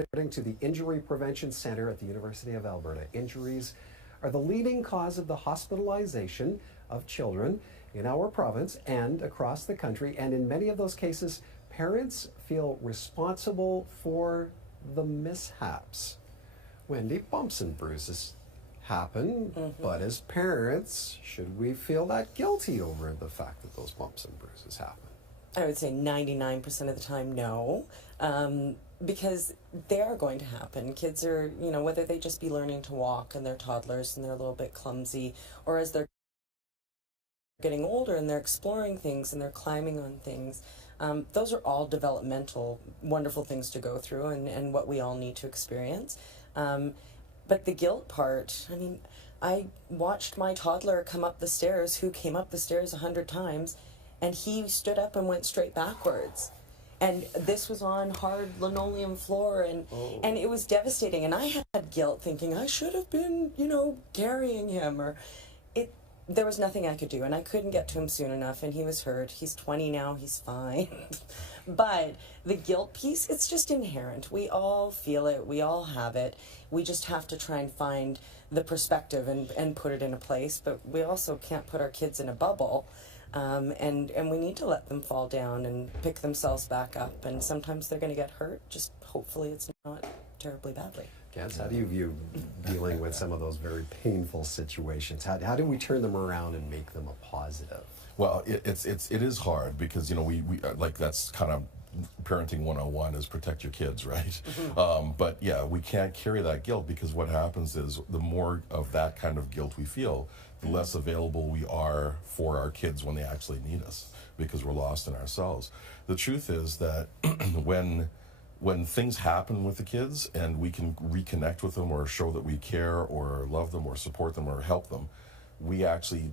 According to the Injury Prevention Center at the University of Alberta, injuries are the leading cause of the hospitalization of children in our province and across the country. And in many of those cases, parents feel responsible for the mishaps. Wendy, bumps and bruises happen, but as parents, should we feel that guilty over the fact that those bumps and bruises happen? I would say 99% of the time, no, because they are going to happen. Kids are, whether they just be learning to walk and they're toddlers and they're a little bit clumsy, or as they're getting older and they're exploring things and they're climbing on things, those are all developmental, wonderful things to go through and what we all need to experience. But the guilt part, I watched my toddler come up the stairs, who came up the stairs 100 times, and he stood up and went straight backwards. And this was on hard linoleum floor, and it was devastating. And I had guilt thinking I should have been, carrying him, there was nothing I could do, and I couldn't get to him soon enough, and he was hurt. He's 20 now, he's fine. But the guilt piece, it's just inherent. We all feel it, we all have it. We just have to try and find the perspective and put it in a place, but we also can't put our kids in a bubble. And we need to let them fall down and pick themselves back up, and sometimes they're going to get hurt, just hopefully it's not terribly badly. Gans, how do you view dealing with some of those very painful situations? How do we turn them around and make them a positive? Well, it is hard because we like, that's kind of parenting 101 is protect your kids, right? But yeah, we can't carry that guilt, because what happens is the more of that kind of guilt we feel, the less available we are for our kids when they actually need us, because we're lost in ourselves. The truth is that when things happen with the kids and we can reconnect with them or show that we care or love them or support them or help them, we actually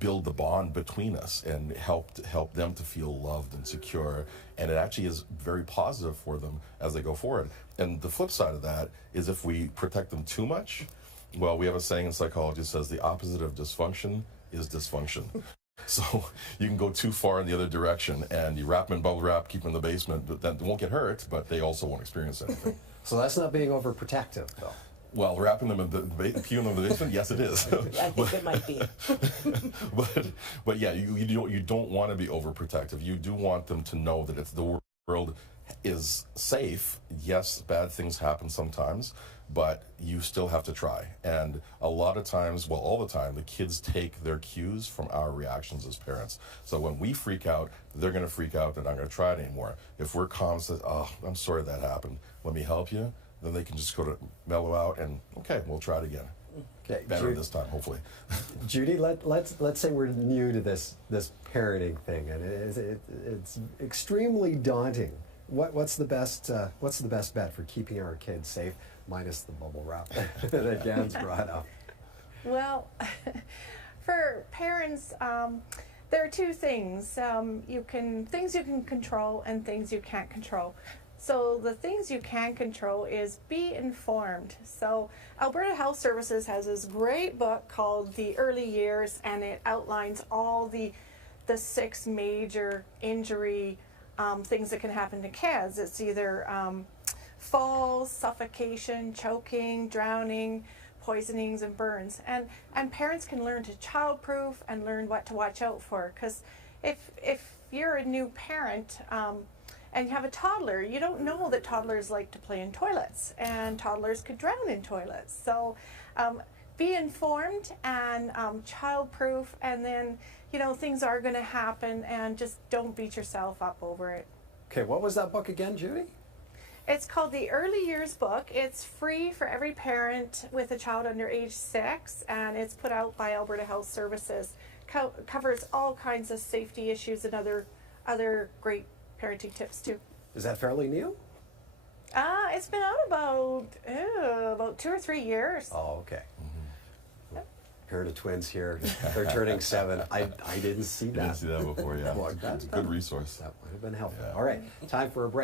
build the bond between us and help them to feel loved and secure, and it actually is very positive for them as they go forward. And the flip side of that is if we protect them too much, well, we have a saying in psychology that says the opposite of dysfunction is dysfunction. So you can go too far in the other direction, and you wrap them in bubble wrap, keep them in the basement, but then they won't get hurt, but they also won't experience anything. So that's not being overprotective, though. Well, wrapping them in keeping them in the basement, yes, it is. I think it might be. but yeah, you don't want to be overprotective. You do want them to know that if the world is safe, yes, bad things happen sometimes, but you still have to try. And a lot of times, well, all the time, the kids take their cues from our reactions as parents. So when we freak out, they're going to freak out. They're not going to try it anymore. If we're calm, say, "Oh, I'm sorry that happened. Let me help you," then they can just go to mellow out and, okay, we'll try it again. Okay, better this time, hopefully. Judy, let's say we're new to this parenting thing, and it's extremely daunting. What's the best bet for keeping our kids safe, minus the bubble wrap that Gans brought up? Well, for parents, there are two things. Things you can control and things you can't control. So the things you can control is be informed. So Alberta Health Services has this great book called The Early Years, and it outlines all the 6 major injury things that can happen to kids. It's either falls, suffocation, choking, drowning, poisonings, and burns. And parents can learn to childproof and learn what to watch out for. Because if you're a new parent and you have a toddler, you don't know that toddlers like to play in toilets, and toddlers could drown in toilets. So be informed and childproof, and then things are going to happen, and just don't beat yourself up over it. Okay, what was that book again, Judy? It's called The Early Years Book. It's free for every parent with a child under age 6, and it's put out by Alberta Health Services. Covers all kinds of safety issues and other great parenting tips too. Is that fairly new? It's been out about 2 or 3 years. Oh, okay. Parent of twins here. They're turning 7. I didn't see that. You didn't see that before, yeah. Well, it's a good resource. That might have been helpful. Yeah. All right, time for a break.